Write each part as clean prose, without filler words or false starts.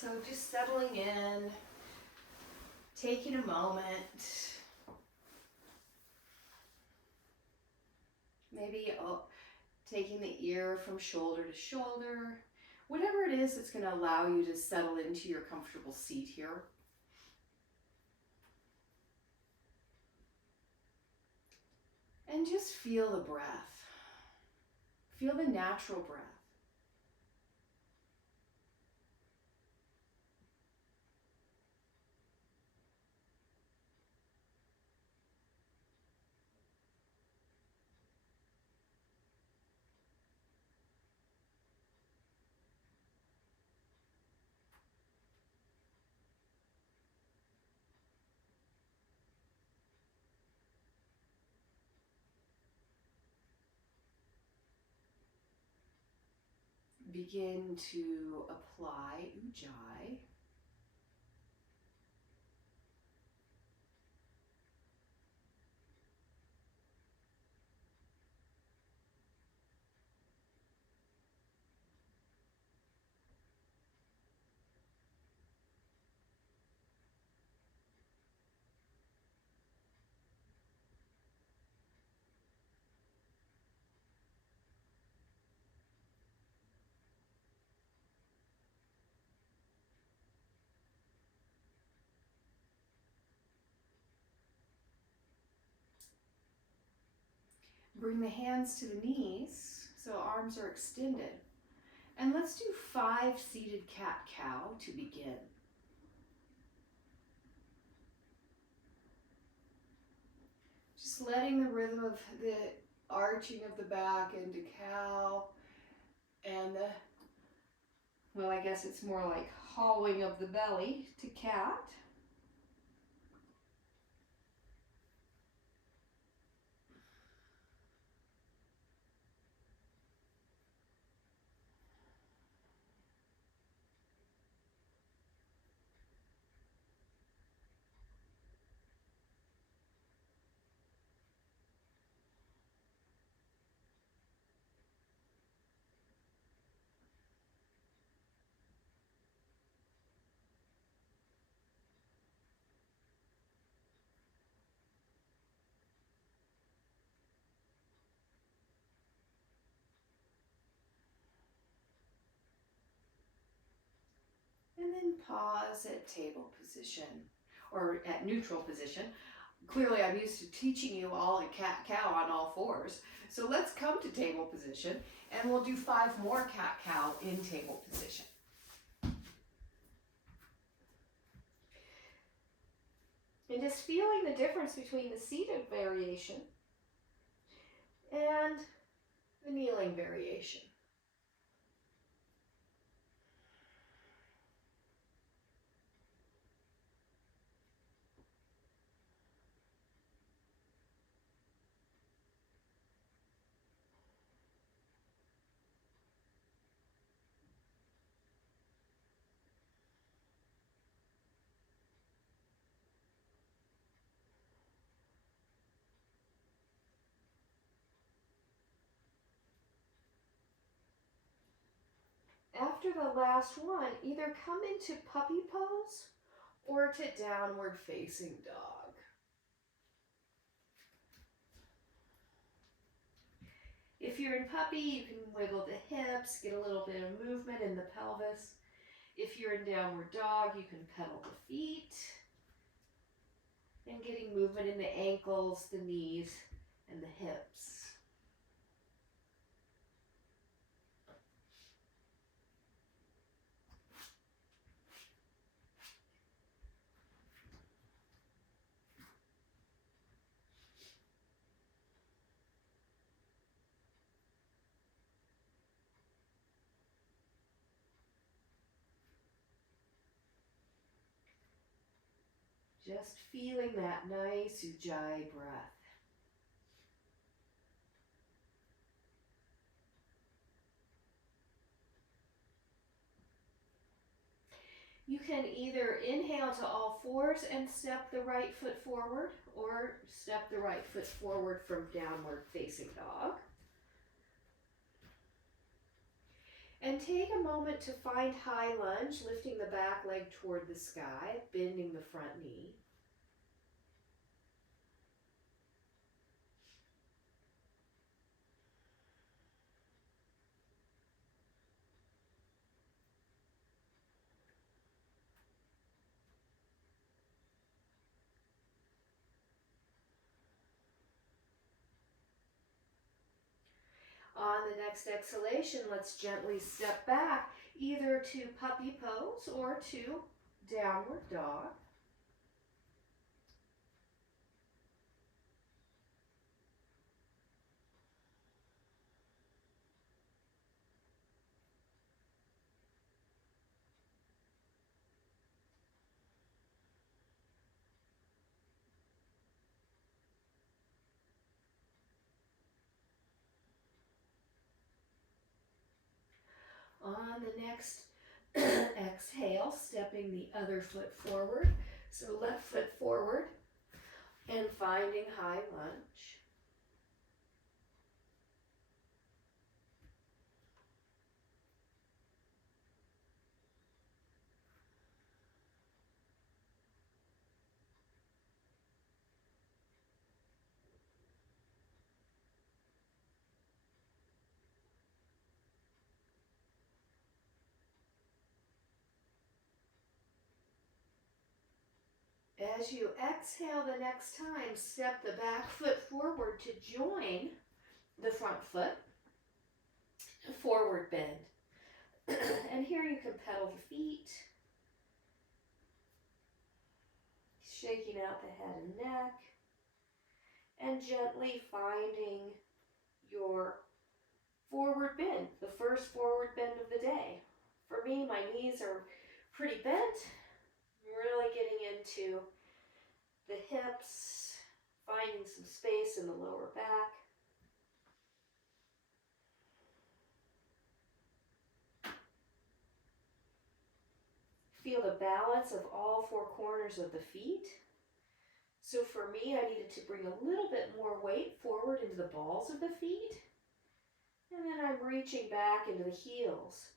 So just settling in, taking a moment, maybe taking the ear from shoulder to shoulder, whatever it is that's going to allow you to settle into your comfortable seat here. And just feel the breath. Feel the natural breath. Begin to apply Ujjayi. Bring the hands to the knees so arms are extended. And let's do 5 seated cat-cow to begin. Just letting the rhythm of the arching of the back into cow and the, well, I guess it's more like hollowing of the belly to cat. And then pause at table position or at neutral position. Clearly I'm used to teaching you all a cat-cow on all fours. So let's come to table position and we'll do 5 more cat-cow in table position. And just feeling the difference between the seated variation and the kneeling variation. After the last one, either come into puppy pose or to downward facing dog. If you're in puppy, you can wiggle the hips, get a little bit of movement in the pelvis. If you're in downward dog, you can pedal the feet and getting movement in the ankles, the knees, and the hips. Just feeling that nice Ujjayi breath. You can either inhale to all fours and step the right foot forward, or step the right foot forward from downward facing dog. And take a moment to find high lunge, lifting the back leg toward the sky, bending the front knee. On the next exhalation, let's gently step back, either to puppy pose or to downward dog. On the next exhale, stepping the other foot forward. So left foot forward and finding high lunge. As you exhale the next time, step the back foot forward to join the front foot. Forward bend. And here you can pedal the feet, shaking out the head and neck, and gently finding your forward bend, the first forward bend of the day. For me, my knees are pretty bent, really getting into the hips, finding some space in the lower back. Feel the balance of all four corners of the feet. So for me, I needed to bring a little bit more weight forward into the balls of the feet. And then I'm reaching back into the heels,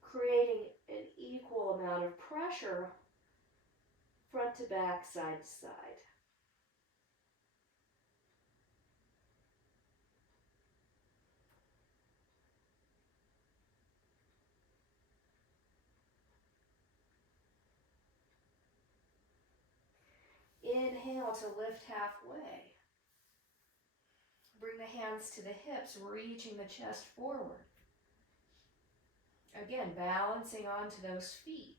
creating an equal amount of pressure front to back, side to side. Inhale to lift halfway. Bring the hands to the hips, reaching the chest forward. Again, balancing onto those feet.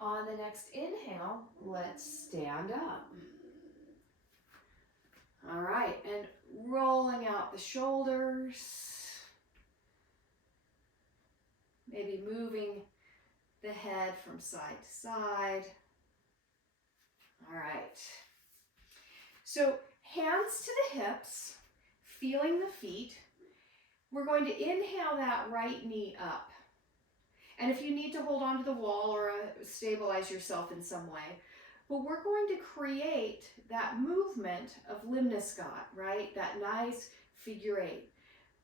On the next inhale, let's stand up. All right, and rolling out the shoulders. Maybe moving the head from side to side. All right. So hands to the hips, feeling the feet. We're going to inhale that right knee up. And if you need to hold onto the wall or stabilize yourself in some way, but we're going to create that movement of Lemniscate, right? That nice figure eight,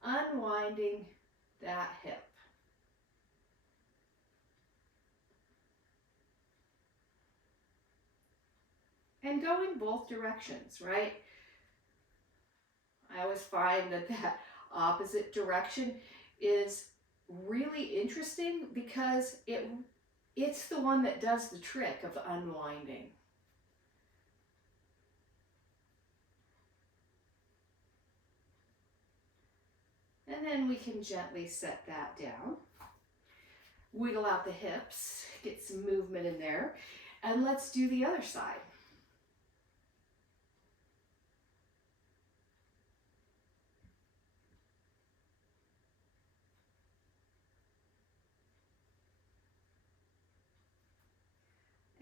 unwinding that hip. And going both directions, right? I always find that that opposite direction is really interesting because it's the one that does the trick of unwinding. And then we can gently set that down. Wiggle out the hips, get some movement in there. And let's do the other side.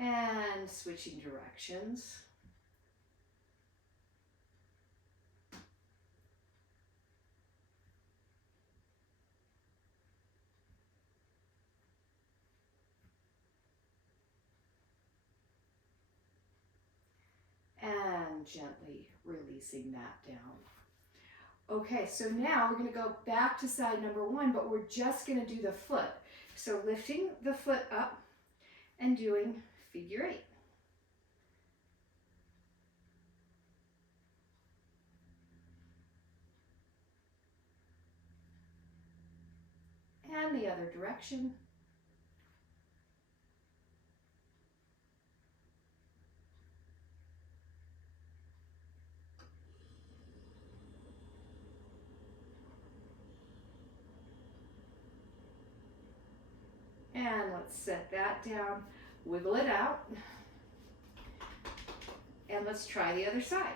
And switching directions. gently releasing that down. Okay, so now we're going to go back to side number 1, but we're just going to do the foot. So lifting the foot up and doing figure 8. And the other direction. And let's set that down, wiggle it out, and let's try the other side.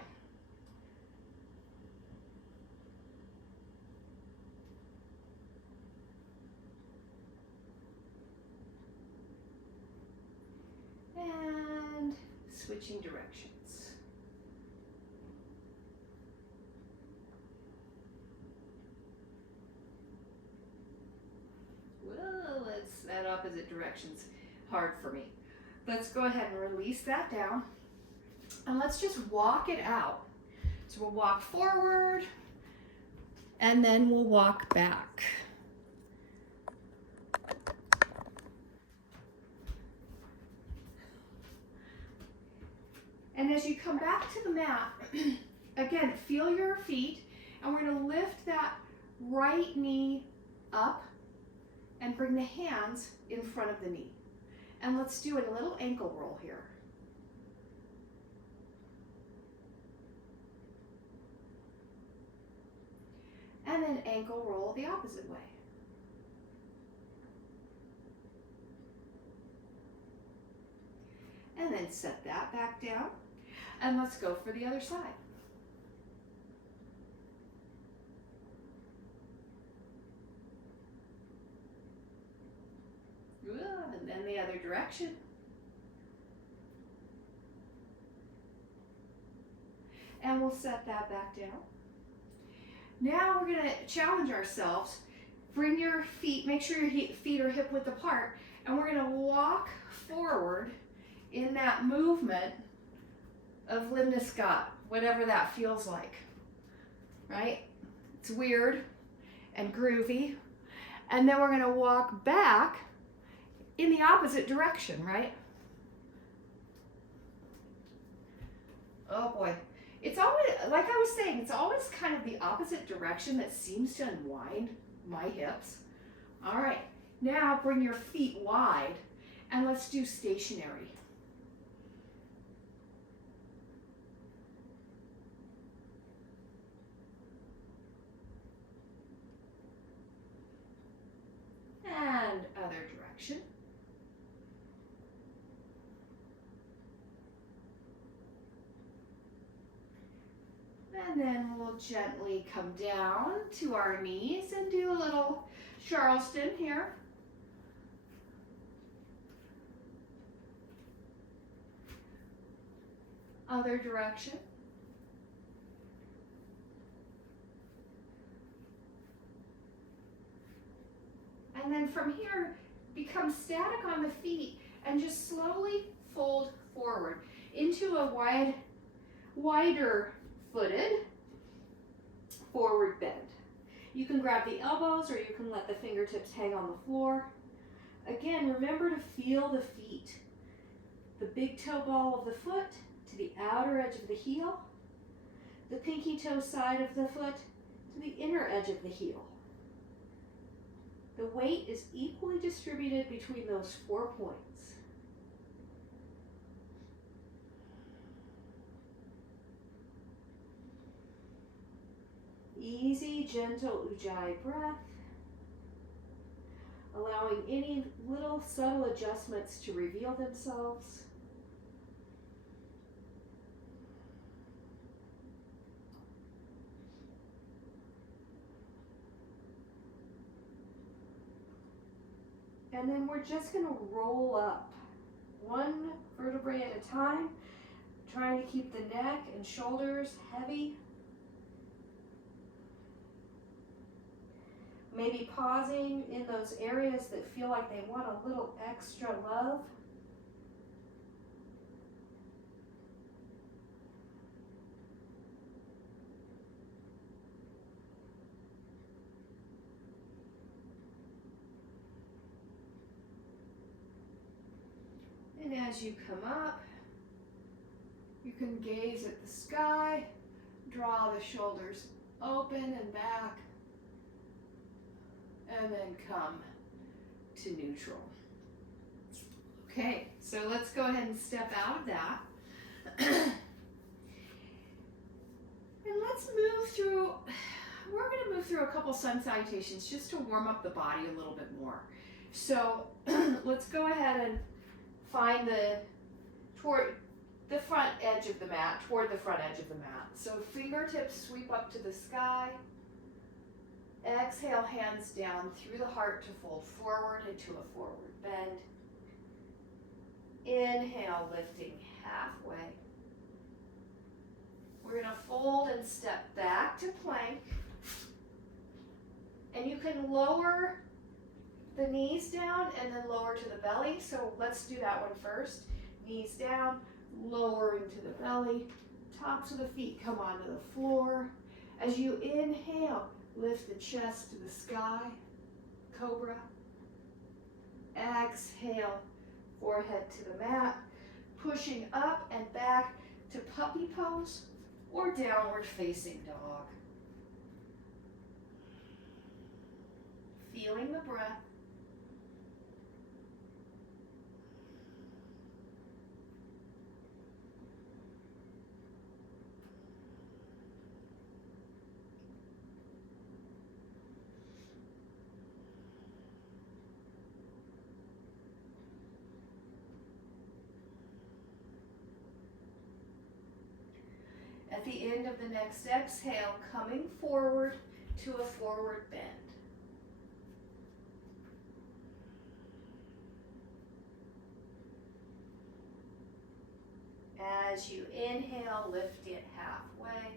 And switching directions. Whoa, that opposite direction's hard for me. Let's go ahead and release that down. And let's just walk it out. So we'll walk forward, and then we'll walk back. And as you come back to the mat, again, feel your feet, and we're going to lift that right knee up and bring the hands in front of the knee. And let's do a little ankle roll here. And then ankle roll the opposite way. And then set that back down. And let's go for the other side. And then the other direction. And we'll set that back down. Now we're going to challenge ourselves. Bring your feet, make sure your feet are hip width apart, and we're going to walk forward in that movement of Lemniscate, whatever that feels like, right? It's weird and groovy. And then we're going to walk back in the opposite direction, right? Oh boy. It's always, like I was saying, it's always kind of the opposite direction that seems to unwind my hips. All right, now bring your feet wide and let's do stationary. And other direction. And then we'll gently come down to our knees and do a little Charleston here. Other direction. And then from here, become static on the feet and just slowly fold forward into a wider footed forward bend. You can grab the elbows or you can let the fingertips hang on the floor. Again, remember to feel the feet. The big toe ball of the foot to the outer edge of the heel. The pinky toe side of the foot to the inner edge of the heel. The weight is equally distributed between those 4 points. Easy, gentle Ujjayi breath, allowing any little subtle adjustments to reveal themselves. And then we're just going to roll up one vertebrae at a time, trying to keep the neck and shoulders heavy. Maybe pausing in those areas that feel like they want a little extra love. And as you come up, you can gaze at the sky, draw the shoulders open and back, and then come to neutral. Okay, so let's go ahead and step out of that. And let's move through, we're going to move through a couple sun salutations just to warm up the body a little bit more. So let's go ahead and find toward the front edge of the mat, toward the front edge of the mat. So fingertips sweep up to the sky. Exhale, hands down through the heart to fold forward into a forward bend. Inhale, lifting halfway. We're going to fold and step back to plank. And you can lower the knees down and then lower to the belly. So let's do that one first. Knees down, lowering to the belly. Tops of the feet come onto the floor. As you inhale, lift the chest to the sky. Cobra. Exhale, forehead to the mat. Pushing up and back to puppy pose or downward facing dog. Feeling the breath. At the end of the next exhale, coming forward to a forward bend. As you inhale, lift it halfway.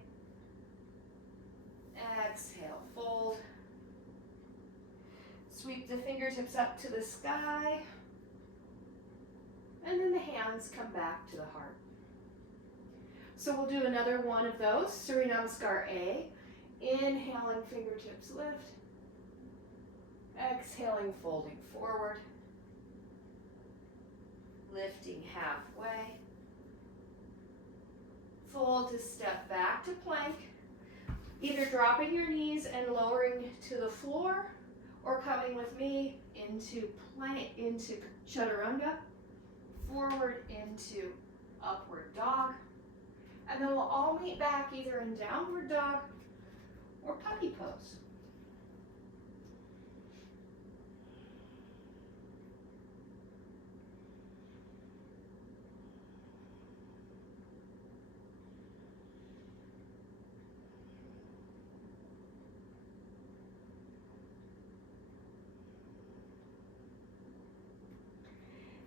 Exhale, fold. Sweep the fingertips up to the sky. And then the hands come back to the heart. So we'll do another one of those. Surya Namaskar A. Inhaling, fingertips lift. Exhaling, folding forward. Lifting halfway. Fold to step back to plank. Either dropping your knees and lowering to the floor, or coming with me into plank, into chaturanga, forward into upward dog. And then we'll all meet back either in downward dog or puppy pose.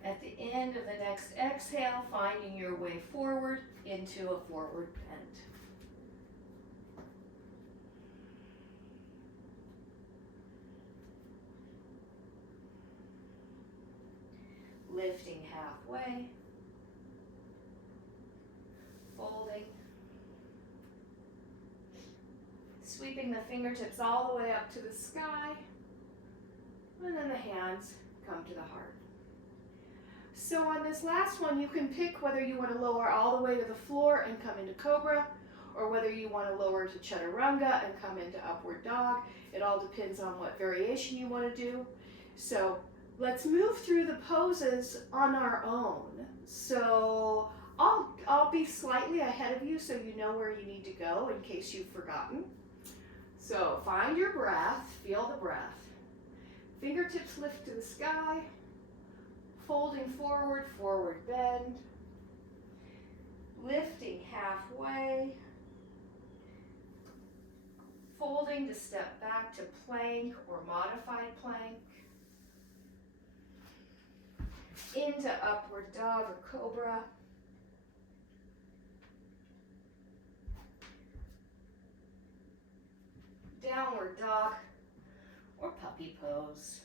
At the end of the next exhale, finding your way forward into a forward bend. Lifting halfway, folding, sweeping the fingertips all the way up to the sky, and then the hands come to the heart. So on this last one, you can pick whether you want to lower all the way to the floor and come into cobra, or whether you want to lower to chaturanga and come into upward dog. It all depends on what variation you want to do. So let's move through the poses on our own. So I'll be slightly ahead of you so you know where you need to go in case you've forgotten. So find your breath, feel the breath. Fingertips lift to the sky. Folding forward, forward bend. Lifting halfway. Folding to step back to plank or modified plank. Into upward dog or cobra. Downward dog or puppy pose.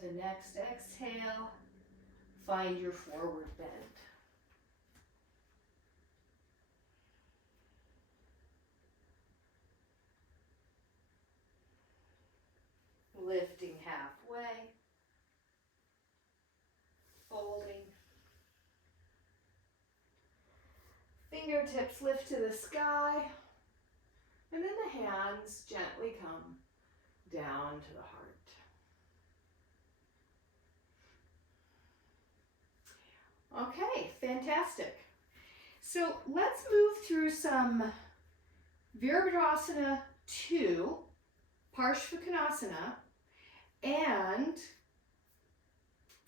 with the next exhale, find your forward bend. Lifting halfway, folding. Fingertips lift to the sky, and then the hands gently come down to the heart. Okay, fantastic. So let's move through some Virabhadrasana 2, Parshvakonasana, and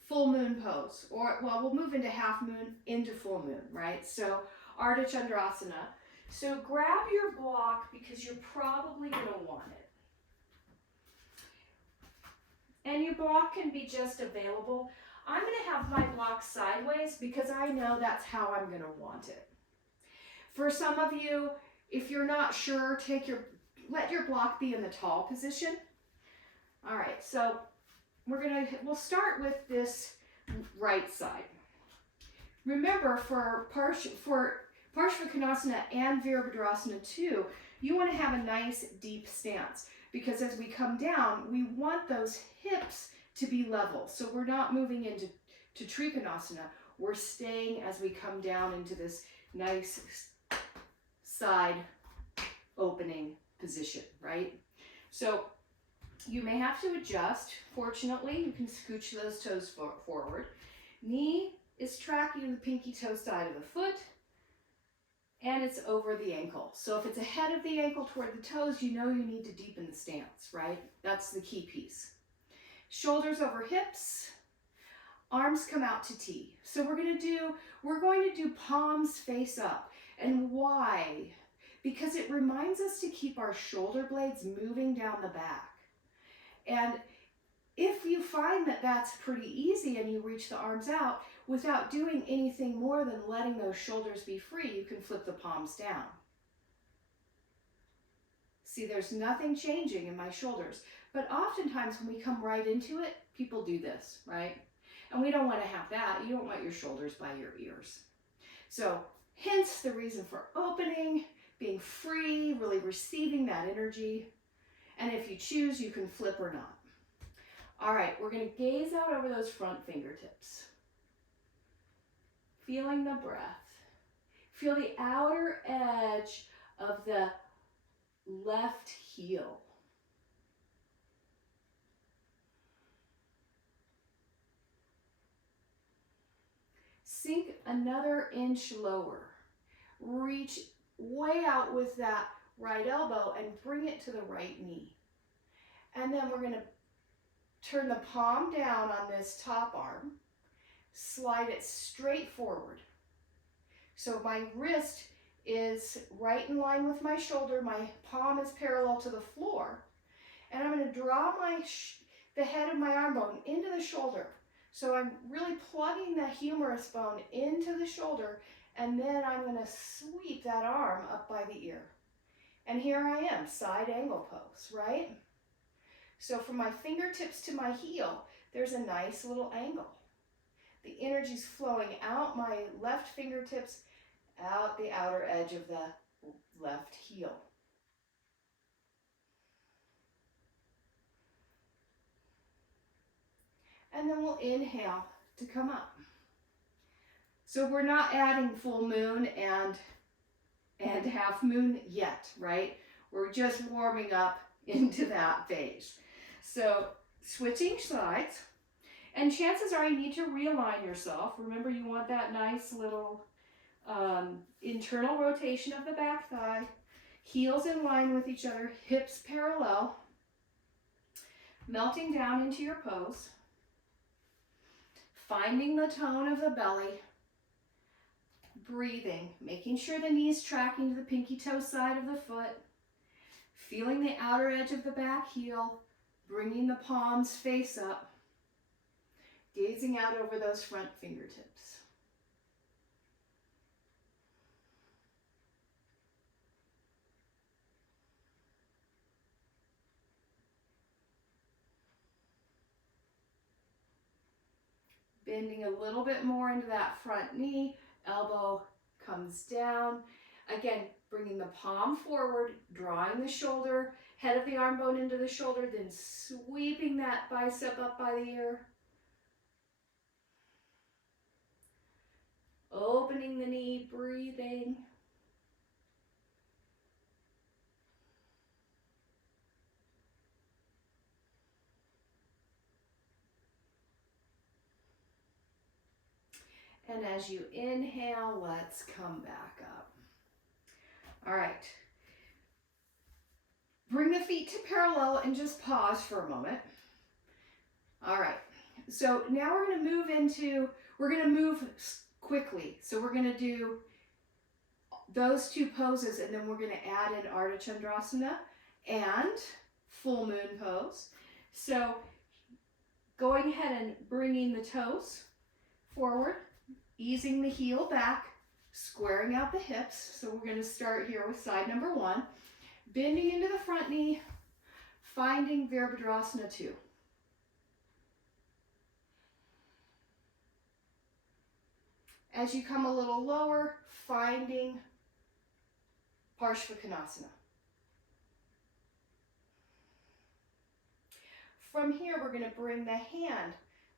full moon pose. Or, well, we'll move into half moon, into full moon, right? So Ardha Chandrasana. So grab your block because you're probably going to want it. And your block can be just available. I'm going to have my block sideways because I know that's how I'm going to want it. For some of you, if you're not sure, let your block be in the tall position. All right, so we'll start with this right side. Remember, for Parshvakonasana and Virabhadrasana 2, you want to have a nice deep stance because as we come down, we want those hips to be level. So we're not moving into Trikonasana. We're staying as we come down into this nice side opening position, right? So you may have to adjust. Fortunately, you can scooch those toes forward. Knee is tracking the pinky toe side of the foot, and it's over the ankle. So if it's ahead of the ankle toward the toes, you know you need to deepen the stance, right? That's the key piece. Shoulders over hips, arms come out to T. So we're going to do palms face up. And why? Because it reminds us to keep our shoulder blades moving down the back. And if you find that that's pretty easy and you reach the arms out without doing anything more than letting those shoulders be free, you can flip the palms down. See, there's nothing changing in my shoulders. But oftentimes when we come right into it, people do this, right? And we don't want to have that. You don't want your shoulders by your ears. So hence the reason for opening, being free, really receiving that energy. And if you choose, you can flip or not. All right, we're going to gaze out over those front fingertips. Feeling the breath. Feel the outer edge of the left heel. Sink another inch lower. Reach way out with that right elbow and bring it to the right knee. And then we're going to turn the palm down on this top arm. Slide it straight forward. So my wrist is right in line with my shoulder. My palm is parallel to the floor. And I'm going to draw the head of my arm bone into the shoulder. So I'm really plugging the humerus bone into the shoulder, and then I'm going to sweep that arm up by the ear. And here I am, side angle pose, right? So from my fingertips to my heel, there's a nice little angle. The energy's flowing out my left fingertips, out the outer edge of the left heel. And then we'll inhale to come up. So we're not adding full moon and half moon yet, right? We're just warming up into that phase. So switching sides, and chances are you need to realign yourself. Remember, you want that nice little internal rotation of the back thigh, heels in line with each other, hips parallel, melting down into your pose. Finding the tone of the belly, breathing, making sure the knee's tracking to the pinky toe side of the foot, feeling the outer edge of the back heel, bringing the palms face up, gazing out over those front fingertips. Bending a little bit more into that front knee, elbow comes down. Again, bringing the palm forward, drawing the shoulder, head of the arm bone into the shoulder, then sweeping that bicep up by the ear. Opening the knee, breathing. And as you inhale, let's come back up. All right. Bring the feet to parallel and just pause for a moment. All right. So now we're going to move quickly. So we're going to do those two poses, and then we're going to add in Ardha Chandrasana and full moon pose. So going ahead and bringing the toes forward, easing the heel back, squaring out the hips. So we're going to start here with side number 1, bending into the front knee, finding Virabhadrasana 2. As you come a little lower, finding Parshvakonasana. From here, we're going to bring the hand,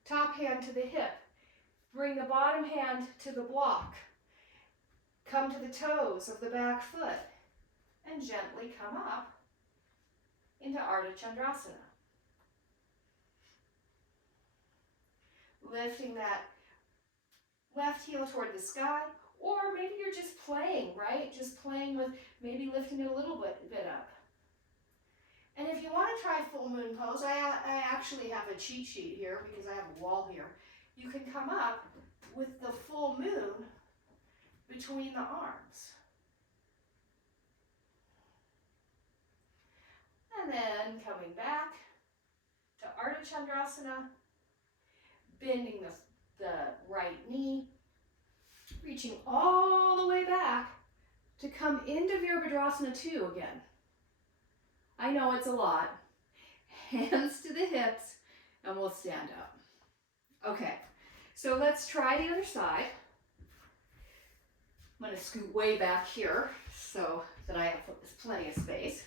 top hand to the hip. Bring the bottom hand to the block. Come to the toes of the back foot and gently come up into Ardha Chandrasana. Lifting that left heel toward the sky, or maybe you're just playing, right? Just playing with maybe lifting it a little bit up. And if you want to try full moon pose, I actually have a cheat sheet here because I have a wall here. You can come up with the full moon between the arms. And then coming back to Ardha Chandrasana, bending the right knee, reaching all the way back to come into Virabhadrasana 2 again. I know it's a lot. Hands to the hips, and we'll stand up. Okay, so let's try the other side. I'm going to scoot way back here so that I have plenty of space.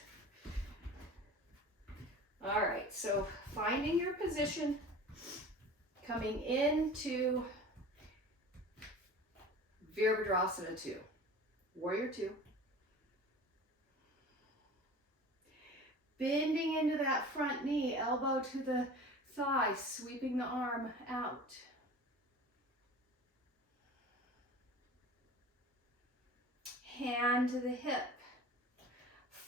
All right, so finding your position, coming into Virabhadrasana 2, Warrior 2. Bending into that front knee, elbow to the thigh, sweeping the arm out. Hand to the hip,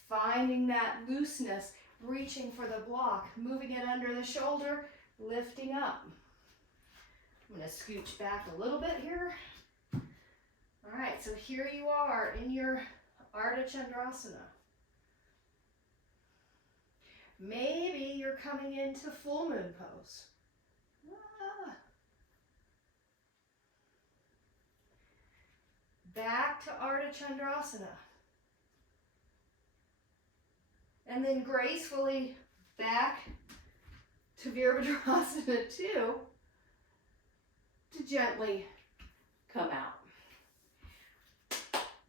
finding that looseness, reaching for the block, moving it under the shoulder, lifting up. I'm going to scooch back a little bit here. All right, so here you are in your Ardha Chandrasana. Maybe you're coming into full moon pose. Back to Ardha Chandrasana. And then gracefully back to Virabhadrasana 2 to gently come out.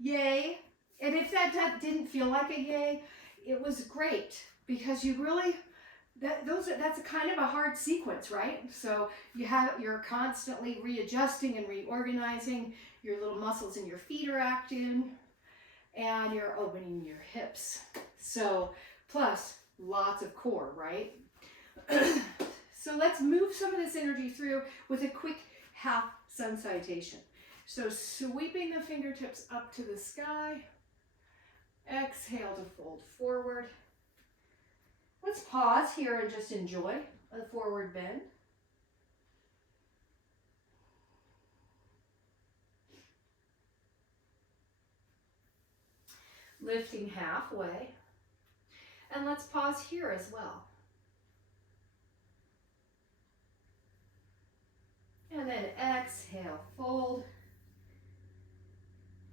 Yay. And if that didn't feel like a yay, it was great because you really, that's a kind of a hard sequence, right? So you're constantly readjusting and reorganizing. Your little muscles in your feet are acting and you're opening your hips. So plus lots of core, right? So let's move some of this energy through with a quick half sun salutation. So sweeping the fingertips up to the sky. Exhale to fold forward. Let's pause here and just enjoy a forward bend. Lifting halfway. And let's pause here as well. And then exhale, fold.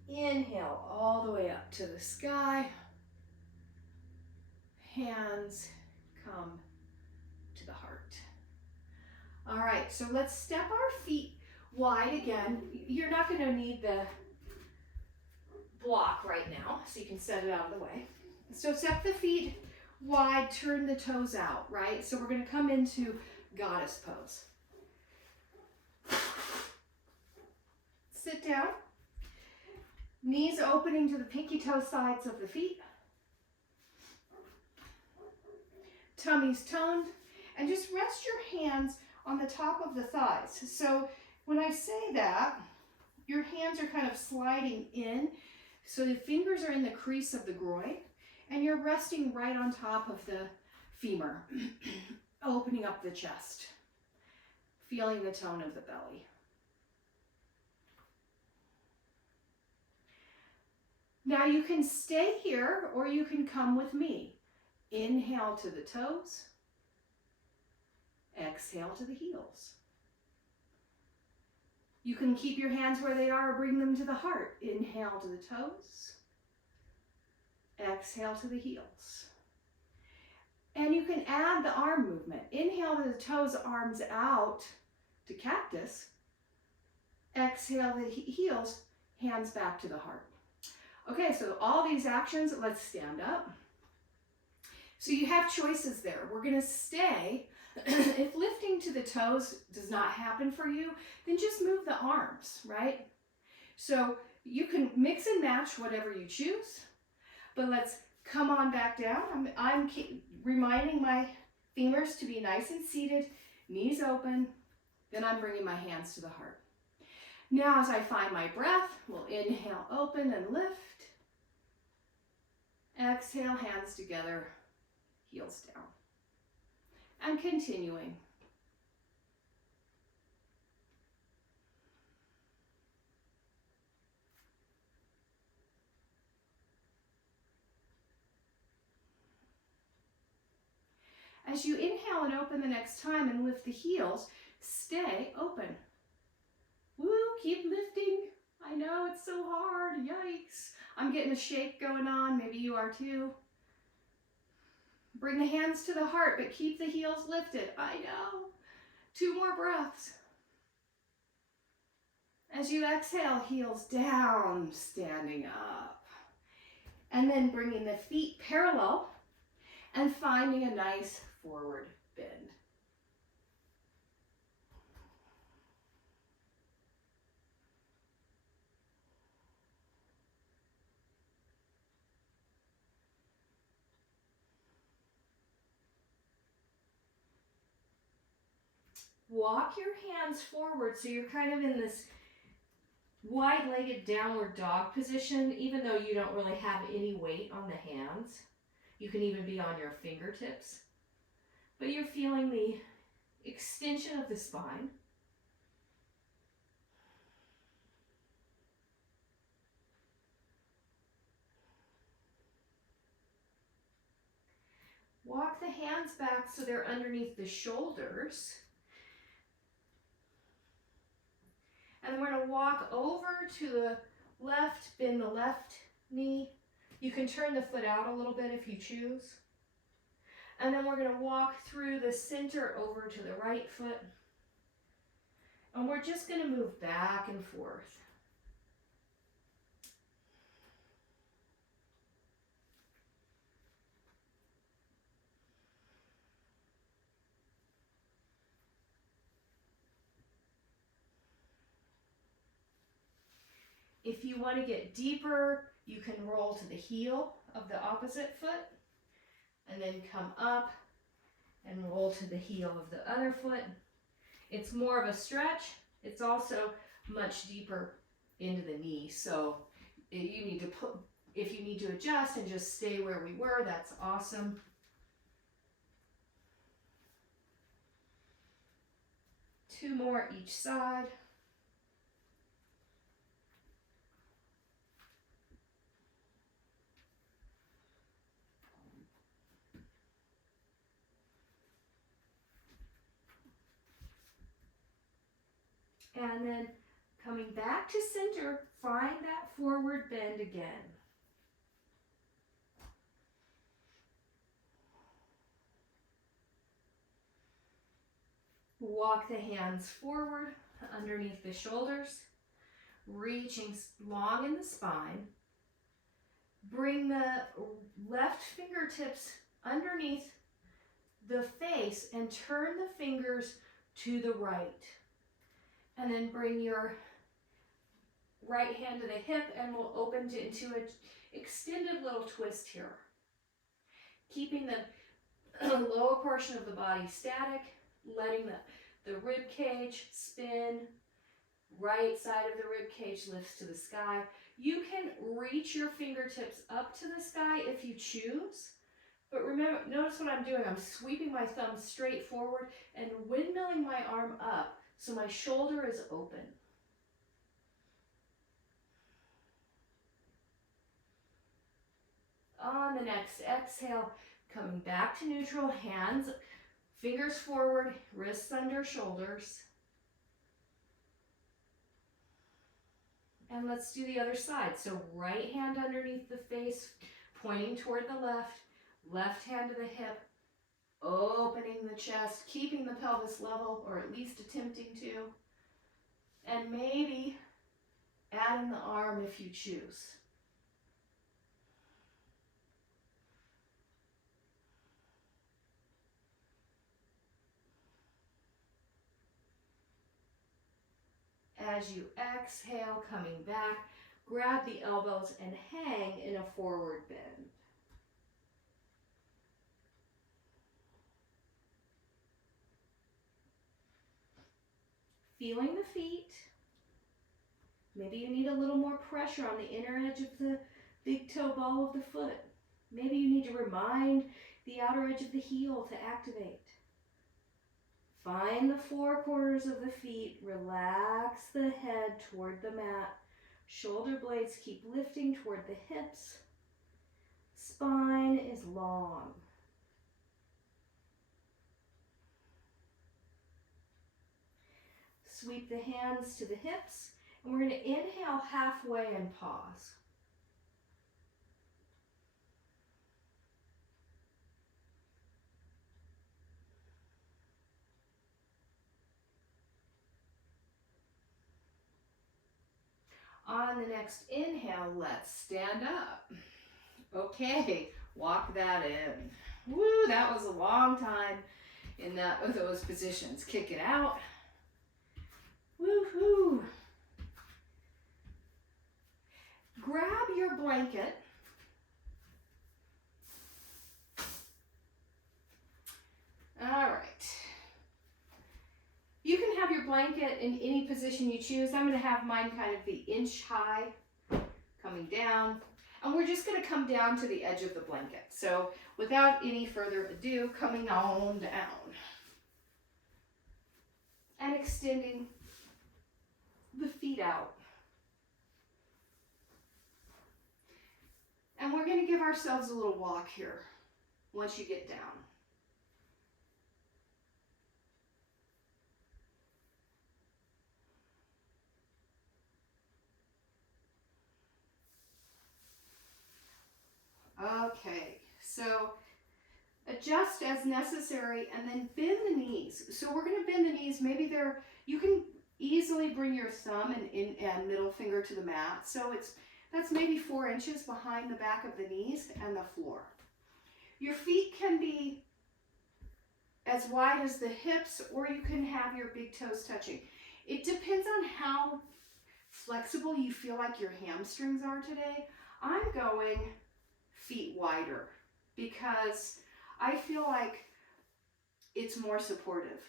Inhale all the way up to the sky. Hands come to the heart. All right, so let's step our feet wide again. You're not going to need the block right now, so you can set it out of the way. So step the feet wide, turn the toes out, right? So we're going to come into goddess pose. Sit down. Knees opening to the pinky toe sides of the feet. Tummy's toned. And just rest your hands on the top of the thighs. So when I say that, your hands are kind of sliding in. So the fingers are in the crease of the groin. And you're resting right on top of the femur. Opening up the chest. Feeling the tone of the belly. Now you can stay here or you can come with me. Inhale to the toes. Exhale to the heels. You can keep your hands where they are or bring them to the heart. Inhale to the toes. Exhale to the heels. And you can add the arm movement. Inhale to the toes, arms out to cactus. Exhale the heels, hands back to the heart. Okay, so all these actions, let's stand up. So you have choices there. We're going to stay. If lifting to the toes does not happen for you, then just move the arms, right? So you can mix and match whatever you choose, but let's come on back down. I'm reminding my femurs to be nice and seated, knees open, then I'm bringing my hands to the heart. Now as I find my breath, we'll inhale, open and lift. Exhale, hands together, heels down. And continuing. As you inhale and open the next time and lift the heels, stay open. Woo, keep lifting. I know it's so hard, yikes. I'm getting a shake going on, maybe you are too. Bring the hands to the heart, but keep the heels lifted. I know. 2 more breaths. As you exhale, heels down, standing up. And then bringing the feet parallel and finding a nice forward bend. Walk your hands forward so you're kind of in this wide-legged downward dog position, even though you don't really have any weight on the hands. You can even be on your fingertips. But you're feeling the extension of the spine. Walk the hands back so they're underneath the shoulders. And then we're going to walk over to the left, bend the left knee. You can turn the foot out a little bit if you choose. And then we're going to walk through the center over to the right foot. And we're just going to move back and forth. If you want to get deeper, you can roll to the heel of the opposite foot and then come up and roll to the heel of the other foot. It's more of a stretch. It's also much deeper into the knee. So you need to put, if you need to adjust and just stay where we were, that's awesome. Two more each side. And then coming back to center, find that forward bend again. Walk the hands forward underneath the shoulders, reaching long in the spine. Bring the left fingertips underneath the face and turn the fingers to the right. And then bring your right hand to the hip and we'll open into an extended little twist here. Keeping the lower portion of the body static, letting the rib cage spin. Right side of the rib cage lifts to the sky. You can reach your fingertips up to the sky if you choose. But remember, notice what I'm doing. I'm sweeping my thumb straight forward and windmilling my arm up so my shoulder is open. On the next exhale, coming back to neutral, hands, fingers forward, wrists under shoulders. And let's do the other side. So right hand underneath the face, pointing toward the left, left hand to the hip, opening the chest, keeping the pelvis level, or at least attempting to, and maybe adding the arm if you choose. As you exhale, coming back, grab the elbows and hang in a forward bend. Feeling the feet. Maybe you need a little more pressure on the inner edge of the big toe ball of the foot. Maybe you need to remind the outer edge of the heel to activate. Find the four corners of the feet. Relax the head toward the mat. Shoulder blades keep lifting toward the hips. Spine is long. Sweep the hands to the hips, and we're going to inhale halfway and pause. On the next inhale, let's stand up. Okay, walk that in. Woo, that was a long time in those positions. Kick it out. Woo-hoo. Grab your blanket. All right. You can have your blanket in any position you choose. I'm going to have mine kind of be inch high, coming down. And we're just going to come down to the edge of the blanket. So without any further ado, coming on down. And extending the feet out. And we're going to give ourselves a little walk here once you get down. Okay, so adjust as necessary and then bend the knees. So we're going to bend the knees. Maybe you can easily bring your thumb and middle finger to the mat. So that's maybe 4 inches behind the back of the knees and the floor. Your feet can be as wide as the hips, or you can have your big toes touching. It depends on how flexible you feel like your hamstrings are today. I'm going feet wider because I feel like it's more supportive.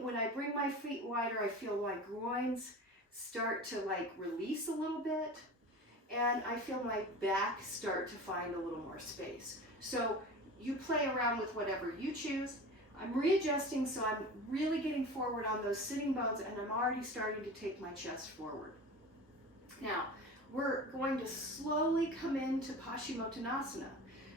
When I bring my feet wider, I feel my groins start to release a little bit, and I feel my back start to find a little more space. So you play around with whatever you choose. I'm readjusting, so I'm really getting forward on those sitting bones, and I'm already starting to take my chest forward. Now, we're going to slowly come into Paschimottanasana.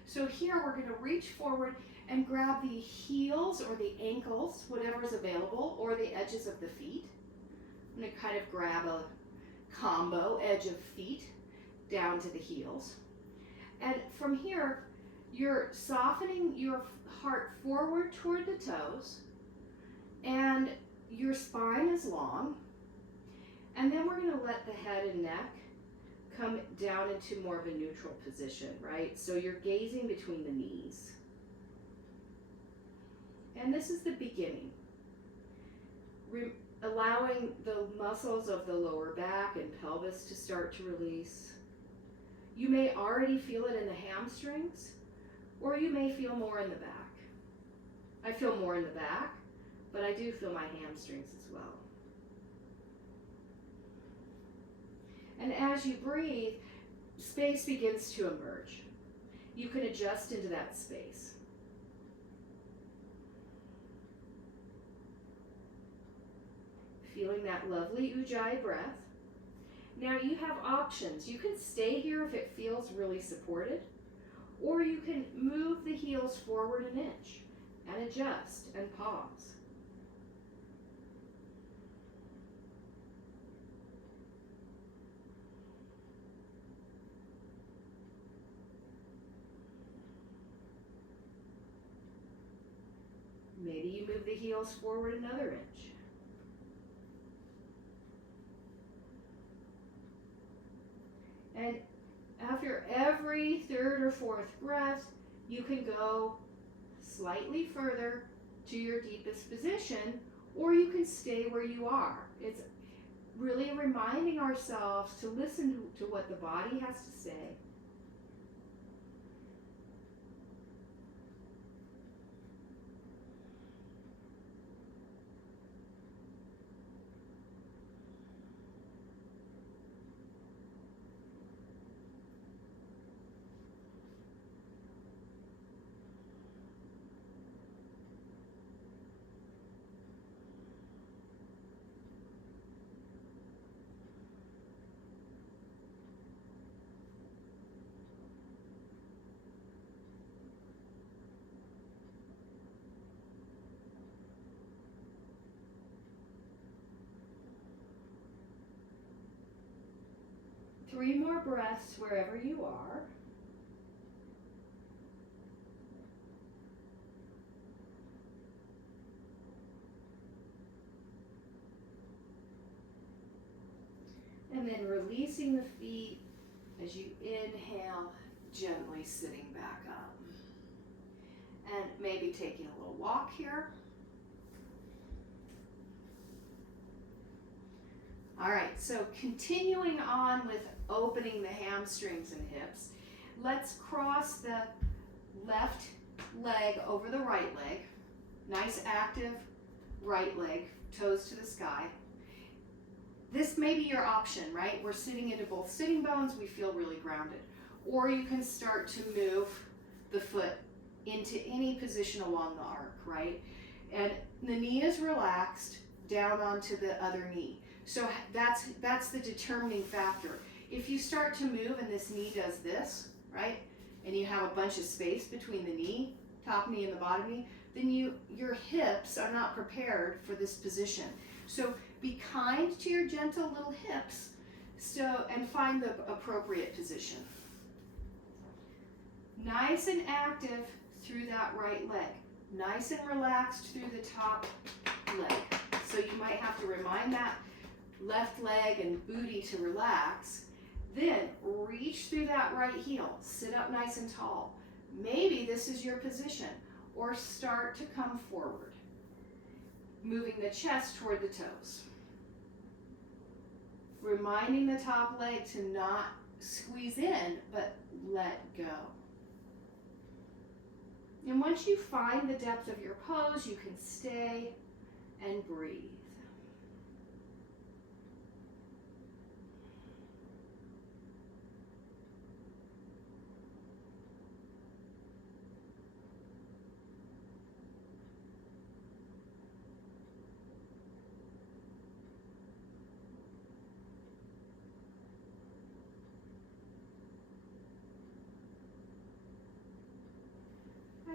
So here we're going to reach forward and grab the heels or the ankles, whatever is available, or the edges of the feet. I'm going to kind of grab a combo edge of feet down to the heels. And from here, you're softening your heart forward toward the toes, And your spine is long. And then we're going to let the head and neck come down into more of a neutral position, right? So you're gazing between the knees. And this is the beginning. Allowing the muscles of the lower back and pelvis to start to release. You may already feel it in the hamstrings, or you may feel more in the back. I feel more in the back, but I do feel my hamstrings as well. And as you breathe, space begins to emerge. You can adjust into that space. Feeling that lovely Ujjayi breath. Now you have options. You can stay here if it feels really supported, or you can move the heels forward an inch and adjust and pause. Maybe you move the heels forward another inch. And after every third or fourth breath, you can go slightly further to your deepest position, or you can stay where you are. It's really reminding ourselves to listen to what the body has to say. Three more breaths wherever you are. And then releasing the feet as you inhale, gently sitting back up. And maybe taking a little walk here. All right, so continuing on with opening the hamstrings and hips, let's cross the left leg over the right leg. Nice active right leg, toes to the sky. This may be your option, right? We're sitting into both sitting bones, we feel really grounded. Or you can start to move the foot into any position along the arc, right? And the knee is relaxed down onto the other knee. So that's the determining factor. If you start to move and this knee does this, right? And you have a bunch of space between the knee, top knee and the bottom knee, then your hips are not prepared for this position. So be kind to your gentle little hips and find the appropriate position. Nice and active through that right leg. Nice and relaxed through the top leg. So you might have to remind that left leg and booty to relax. Then reach through that right heel. Sit up nice and tall. Maybe this is your position. Or start to come forward. Moving the chest toward the toes. Reminding the top leg to not squeeze in, but let go. And once you find the depth of your pose, you can stay and breathe.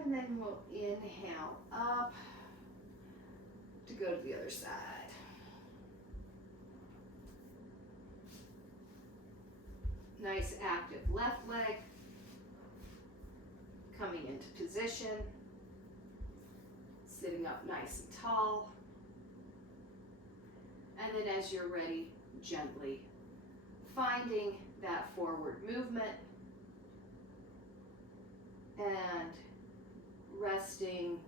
And then we'll inhale up to go to the other side. Nice active left leg. Coming into position. Sitting up nice and tall. And then as you're ready, gently finding that forward movement and resting,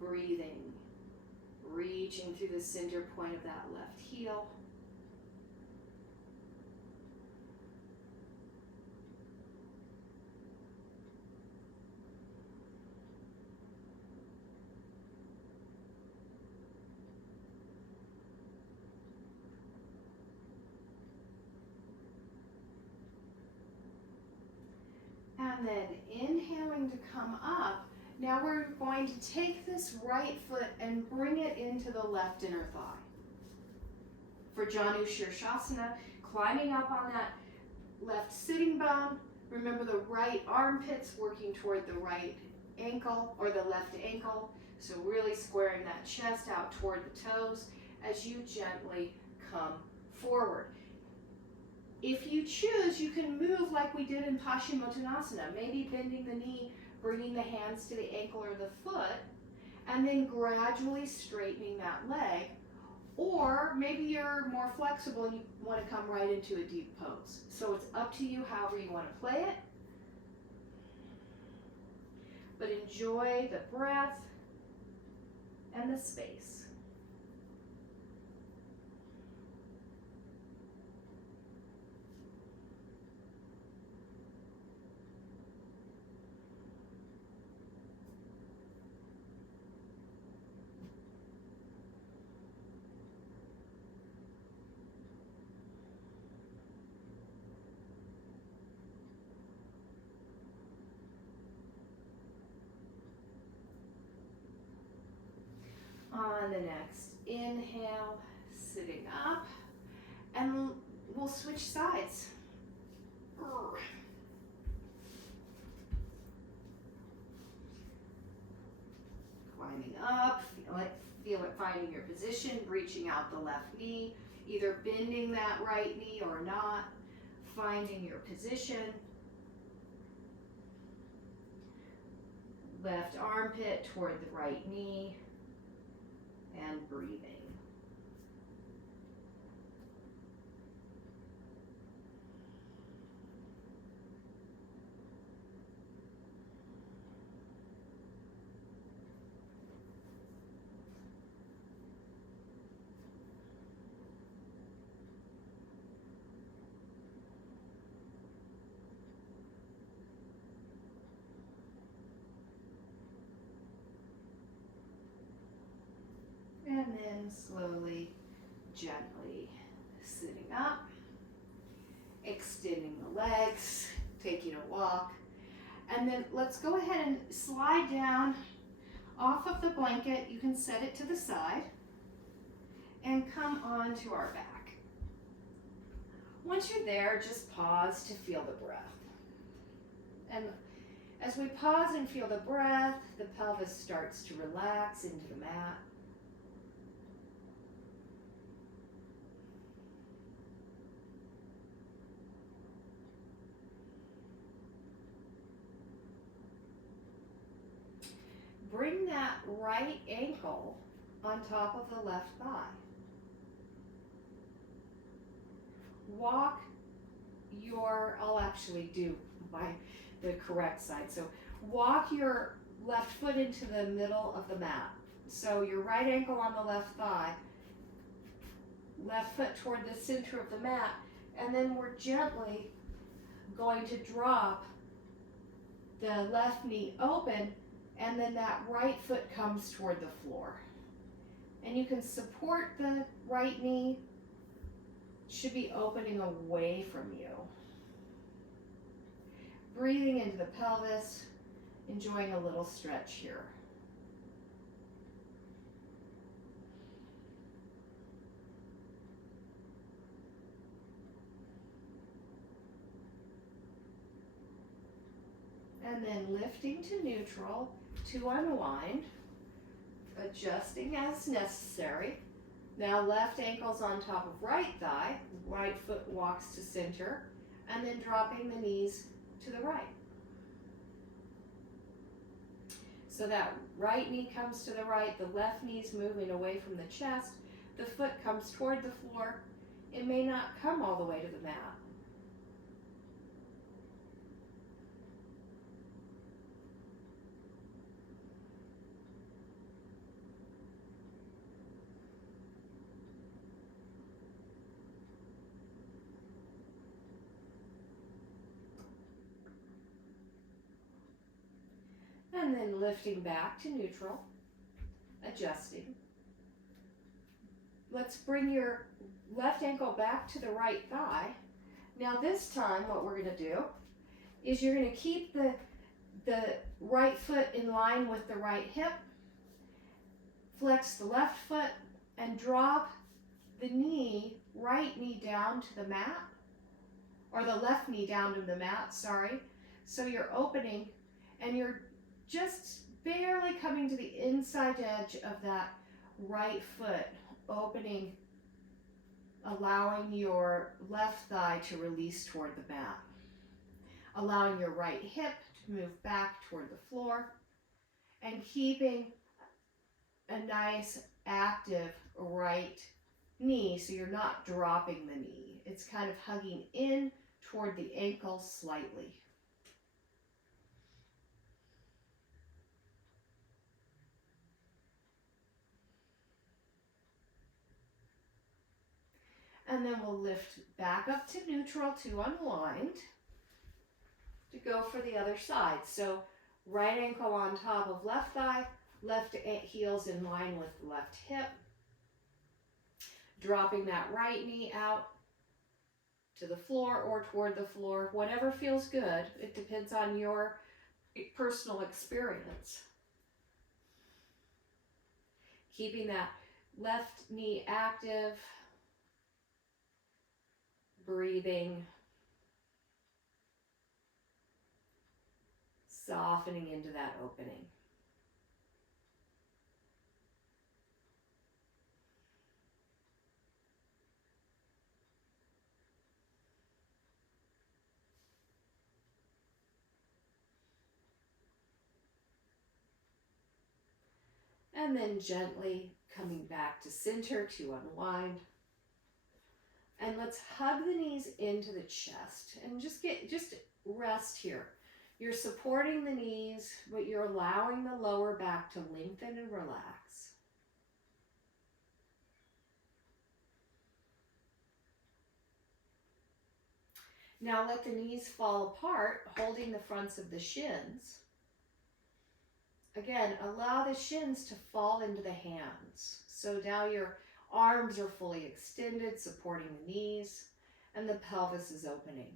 breathing, reaching through the center point of that left heel. And then inhaling to come up. Now we're going to take this right foot and bring it into the left inner thigh. For Janu Shirshasana, climbing up on that left sitting bone. Remember the right armpits working toward the right ankle or the left ankle. So really squaring that chest out toward the toes as you gently come forward. If you choose, you can move like we did in Paschimottanasana, maybe bending the knee, bringing the hands to the ankle or the foot, and then gradually straightening that leg. Or maybe you're more flexible and you want to come right into a deep pose. So it's up to you however you want to play it. But enjoy the breath and the space. On the next inhale, sitting up, and we'll switch sides. Climbing up, feel it finding your position, reaching out the left knee, either bending that right knee or not, finding your position. Left armpit toward the right knee. And breathing. And then slowly, gently sitting up, extending the legs, taking a walk. And then let's go ahead and slide down off of the blanket. You can set it to the side and come onto our back. Once you're there, just pause to feel the breath. And as we pause and feel the breath, the pelvis starts to relax into the mat. Bring that right ankle on top of the left thigh. Walk I'll actually do the correct side. So walk your left foot into the middle of the mat. So your right ankle on the left thigh, left foot toward the center of the mat, and then we're gently going to drop the left knee open, and then that right foot comes toward the floor. And you can support the right knee, should be opening away from you. Breathing into the pelvis, enjoying a little stretch here. And then lifting to neutral to unwind, adjusting as necessary. Now left ankle's on top of right thigh, right foot walks to center, and then dropping the knees to the right. So that right knee comes to the right, the left knee's moving away from the chest, the foot comes toward the floor, it may not come all the way to the mat. And then lifting back to neutral, adjusting. Let's bring your left ankle back to the right thigh. Now this time what we're going to do is you're going to keep the right foot in line with the right hip, flex the left foot, and drop the right knee down to the mat, or the left knee down to the mat, sorry. So you're opening and you're just barely coming to the inside edge of that right foot, opening, allowing your left thigh to release toward the mat, allowing your right hip to move back toward the floor, and keeping a nice active right knee so you're not dropping the knee. It's kind of hugging in toward the ankle slightly. And then we'll lift back up to neutral to unwind, to go for the other side. So right ankle on top of left thigh, left heel's in line with the left hip, dropping that right knee out to the floor or toward the floor, whatever feels good. It depends on your personal experience. Keeping that left knee active, breathing, softening into that opening. And then gently coming back to center to unwind. And let's hug the knees into the chest and just rest here. You're supporting the knees, but you're allowing the lower back to lengthen and relax. Now let the knees fall apart, holding the fronts of the shins. Again, allow the shins to fall into the hands. So now your arms are fully extended, supporting the knees, and the pelvis is opening.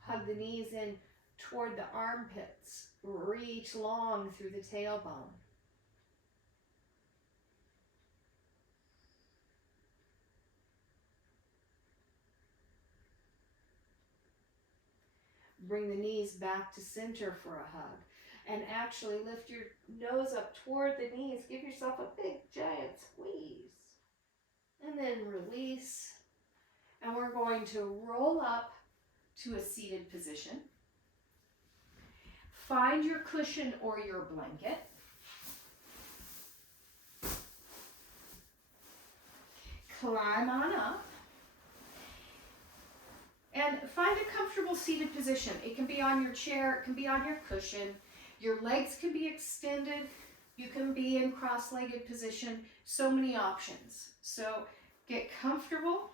Hug the knees in toward the armpits. Reach long through the tailbone. Bring the knees back to center for a hug. And actually lift your nose up toward the knees. Give yourself a big giant squeeze. And then release. And we're going to roll up to a seated position. Find your cushion or your blanket. Climb on up. And find a comfortable seated position. It can be on your chair, it can be on your cushion. Your legs can be extended. You can be in cross-legged position. So many options. So get comfortable.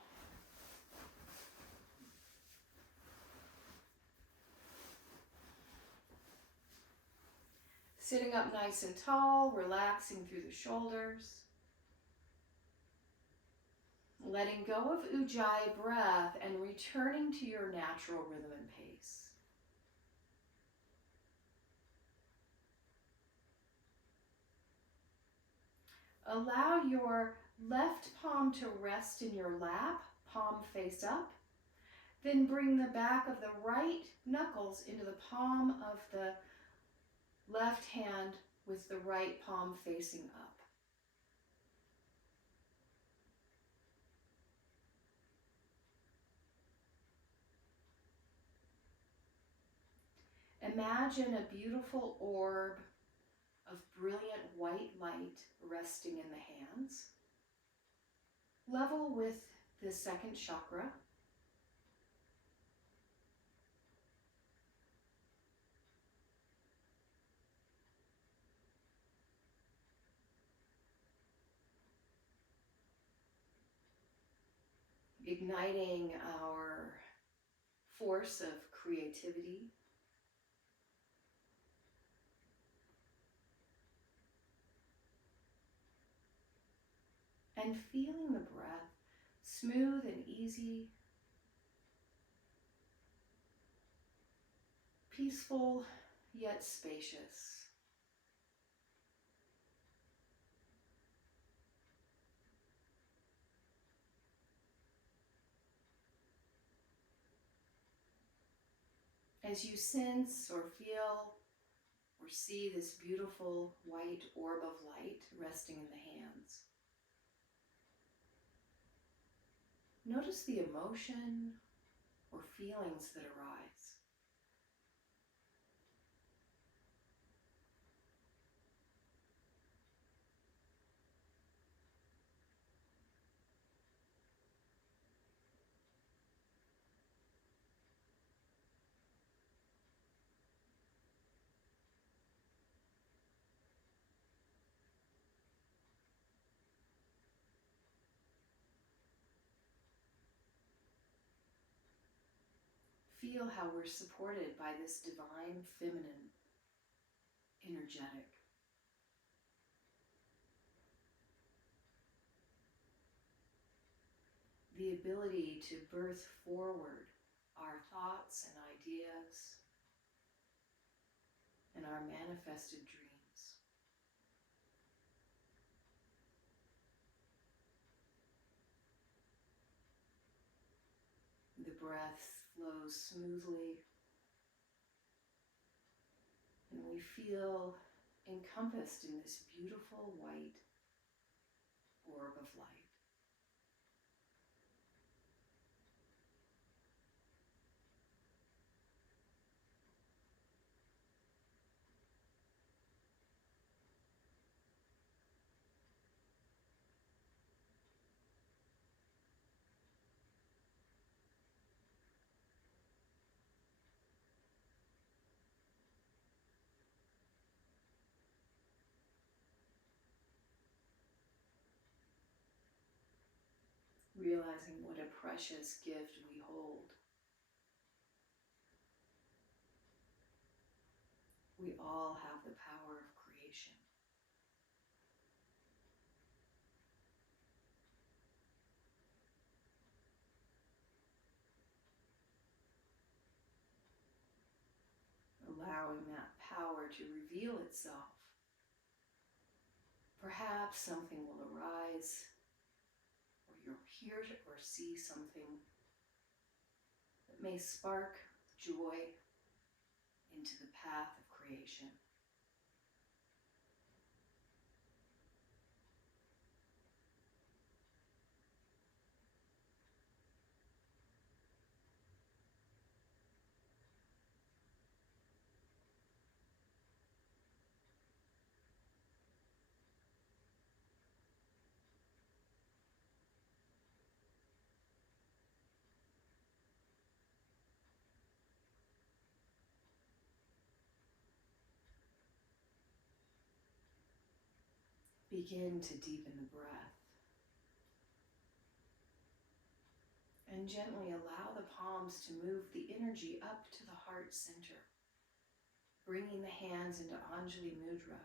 Sitting up nice and tall, relaxing through the shoulders. Letting go of Ujjayi breath and returning to your natural rhythm and pace. Allow your left palm to rest in your lap, palm face up. Then bring the back of the right knuckles into the palm of the left hand with the right palm facing up. Imagine a beautiful orb of brilliant white light resting in the hands, level with the second chakra. Igniting our force of creativity. And feeling the breath smooth and easy, peaceful yet spacious. As you sense or feel or see this beautiful white orb of light resting in the hands, notice the emotion or feelings that arise. Feel how we're supported by this divine feminine energetic. The ability to birth forward our thoughts and ideas and our manifested dreams. The breath flows smoothly, and we feel encompassed in this beautiful white orb of light. Realizing what a precious gift we hold. We all have the power of creation. Allowing that power to reveal itself. Perhaps something will arise, or you'll hear or see something that may spark joy into the path of creation. Begin to deepen the breath and gently allow the palms to move the energy up to the heart center, bringing the hands into Anjali Mudra,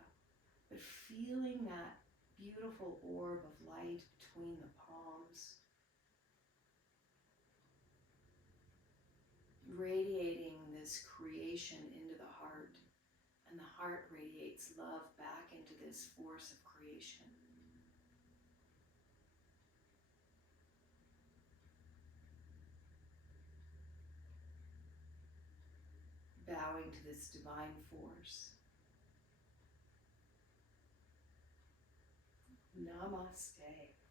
but feeling that beautiful orb of light between the palms, radiating this creation into the heart, and the heart radiates love back into this force of creation. Bowing to this divine force. Namaste.